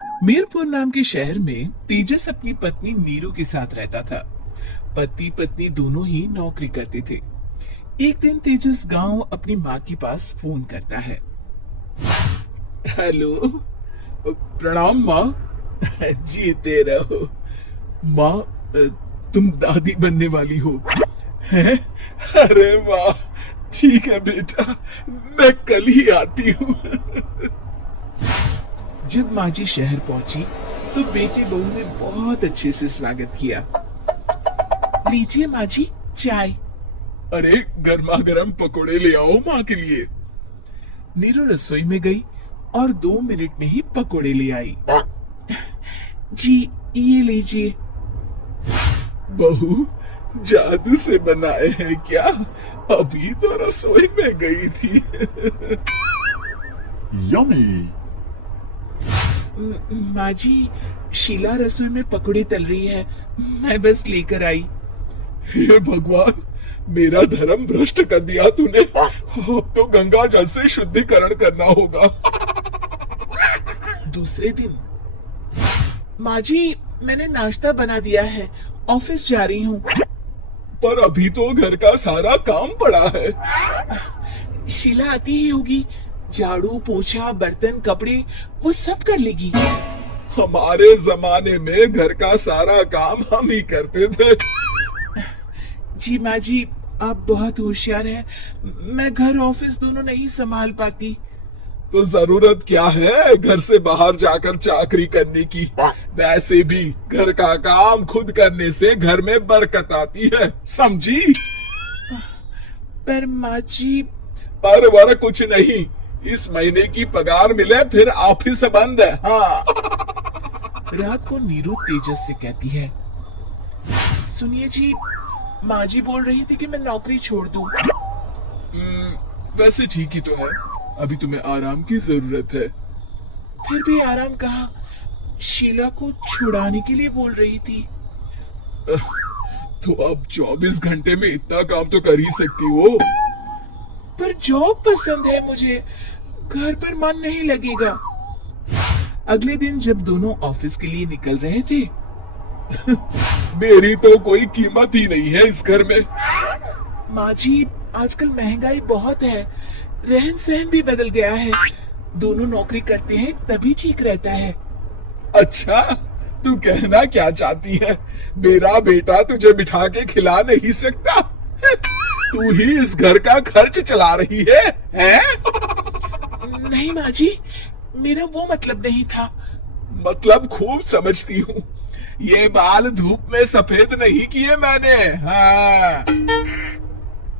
मीरपुर नाम के शहर में तेजस अपनी पत्नी नीरू के साथ रहता था। पति पत्नी दोनों ही नौकरी करते थे। एक दिन तेजस गांव अपनी माँ के पास फोन करता है। हेलो, प्रणाम माँ। जीते रहो माँ, तुम दादी बनने वाली हो हैं? अरे वाह, ठीक है बेटा, मैं कल ही आती हूँ। जब माँ जी शहर पहुंची तो बेटे बहू ने बहुत अच्छे से स्वागत किया। लीजिए माँ जी, चाय। अरे गर्मा गर्म पकोड़े ले आओ माँ के लिए। नीरू रसोई में गई और 2 मिनट में ही पकोड़े ले आई। जी ये लीजिए। बहू, जादू से बनाए हैं क्या? अभी तो रसोई में गई थी। यम्मी। माँ जी, शीला रसोई में पकोड़े तल रही है, मैं बस लेकर आई। हे भगवान, मेरा धर्म भ्रष्ट कर दिया तूने। अब तो गंगा जल से शुद्धिकरण करना होगा। दूसरे दिन, माँ जी मैंने नाश्ता बना दिया है, ऑफिस जा रही हूँ। पर अभी तो घर का सारा काम पड़ा है। शीला आती ही होगी, झाड़ू पोछा बर्तन कपड़े वो सब कर लेगी। हमारे जमाने में घर का सारा काम हम ही करते थे। जी माँ जी, आप बहुत होशियार हैं, मैं घर ऑफिस दोनों नहीं संभाल पाती। तो जरूरत क्या है घर से बाहर जाकर चाकरी करने की? वैसे भी घर का काम खुद करने से घर में बरकत आती है, समझी? पर माँ जी। पर वर कुछ नहीं, इस महीने की पगार मिले फिर ऑफिस बंद है। हाँ। रात को नीरू तेजस से कहती है, सुनिए जी, माँ जी बोल रही थी कि मैं नौकरी छोड़ दूं। वैसे ठीक ही तो है, अभी तुम्हें आराम की जरूरत है। फिर भी आराम कहाँ, शीला को छुड़ाने के लिए बोल रही थी। तो अब 24 घंटे में इतना काम तो कर ही सकती हो। पर जॉब पसंद है मुझे, घर पर मन नहीं लगेगा। अगले दिन जब दोनों ऑफिस के लिए निकल रहे थे, मेरी तो कोई कीमत ही नहीं है इस घर में। माँ जी, आजकल महंगाई बहुत है, रहन सहन भी बदल गया है, दोनों नौकरी करते हैं तभी ठीक रहता है। अच्छा, तू कहना क्या चाहती है? मेरा बेटा तुझे बिठा के खिला नहीं सकता? तू ही इस घर का खर्च चला रही है, हैं? नहीं माँ जी, मेरा वो मतलब नहीं था। मतलब खूब समझती हूँ, ये बाल धूप में सफेद नहीं किए मैंने। हाँ।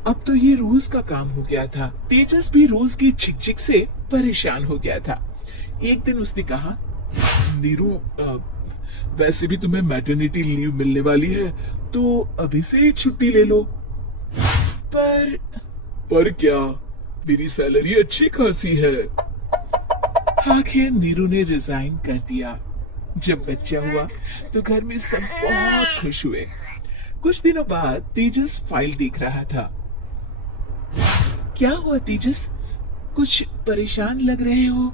अब तो ये रोज का काम हो गया था। तेजस भी रोज की चिक से परेशान हो गया था। एक दिन उसने कहा, नीरू, वैसे भी तुम्हें मैटरनिटी लीव मिलने वाली है, तो अभी से ही छुट्टी ले लो। पर क्या, मेरी सैलरी अच्छी खासी है। आखिर नीरू ने रिजाइन कर दिया। जब बच्चा हुआ तो घर में सब बहुत खुश हुए। कुछ दिनों बाद तेजस फाइल देख रहा था। क्या हुआ तेजस, कुछ परेशान लग रहे हो?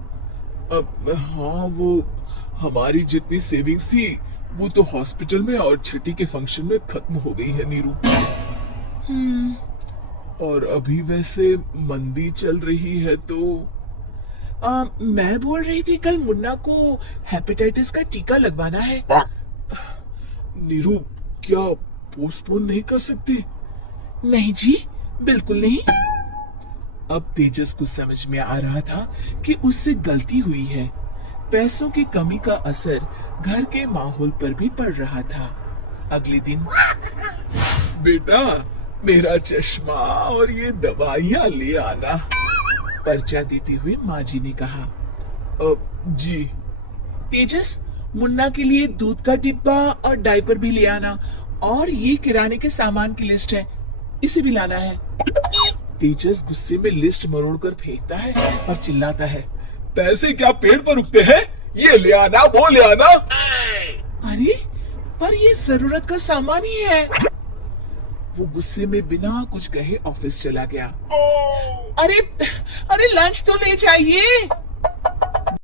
हाँ, वो हमारी जितनी सेविंग्स थी वो तो हॉस्पिटल में और छठी के फंक्शन में खत्म हो गई है नीरू। और अभी वैसे मंदी चल रही है तो मैं बोल रही थी कल मुन्ना को हेपेटाइटिस का टीका लगवाना है। नीरू, क्या पोस्टपोन नहीं कर सकते? नहीं जी, बिल्कुल नहीं। अब तेजस को समझ में आ रहा था कि उससे गलती हुई है। पैसों की कमी का असर घर के माहौल पर भी पड़ रहा था। अगले दिन, बेटा मेरा चश्मा और ये दवाइयाँ ले आना, पर्चा देते हुए माँ जी ने कहा। जी। तेजस, मुन्ना के लिए दूध का डिब्बा और डायपर भी ले आना, और ये किराने के सामान की लिस्ट है, इसे भी लाना है। तेजस गुस्से में लिस्ट मरोड़कर फेंकता है और चिल्लाता है, पैसे क्या पेड़ पर उगते हैं? ये ले आना, वो ले आना। अरे, पर ये जरूरत का सामान ही है। वो गुस्से में बिना कुछ कहे ऑफिस चला गया। अरे लंच तो ले जाइए।